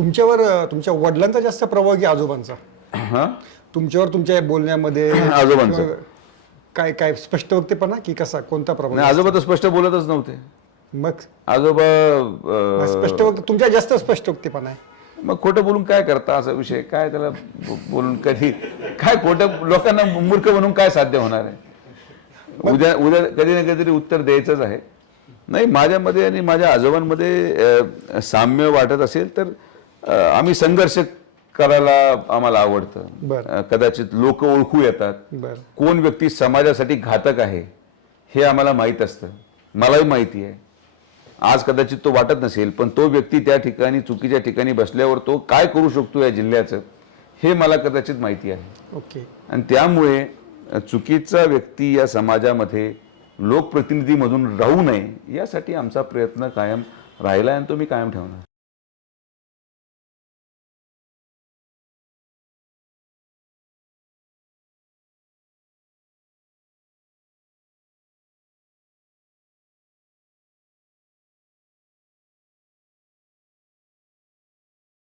तुमच्यावर तुमच्या वडिलांचा जास्त प्रभाव की आजोबांचा? हा? तुमच्यावर तुमच्या बोलण्यामध्ये आजोबांचा. किंवा काय काय स्पष्ट वक्तेपणा की कसा? कोणता प्रभाव नाही आजोबा तर स्पष्ट बोलतच नव्हते. मग? आजोबा अं, स्पष्ट वक्ते तुमच्या जास्त स्पष्ट वक्तेपणा आहे. मग खोटं बोलून काय करता असा विषय? काय त्याला बो- बोलून कधी? काय खोटं लोकांना मूर्ख म्हणून काय साध्य होणार आहे? उद्या उद्या कधी ना कधीतरी उत्तर द्यायचंच आहे. नाही माझ्यामध्ये आणि माझ्या आजोबांमध्ये अं, साम्य वाटत असेल तर आम्ही संघर्ष करायला आम्हाला आवडतं. कदाचित लोक ओळखू येतात. कोण व्यक्ती समाजासाठी घातक आहे हे आम्हाला माहीत असतं. मलाही माहिती आहे. आज कदाचित तो वाटत नसेल पण तो व्यक्ती त्या ठिकाणी चुकीच्या ठिकाणी बसल्यावर तो काय करू शकतो या जिल्ह्याचं हे मला कदाचित माहिती आहे. ओके. आणि त्यामुळे चुकीचा व्यक्ती या समाजामध्ये लोकप्रतिनिधीमधून राहू नये यासाठी आमचा प्रयत्न कायम राहिला आणि तो मी कायम ठेवणार.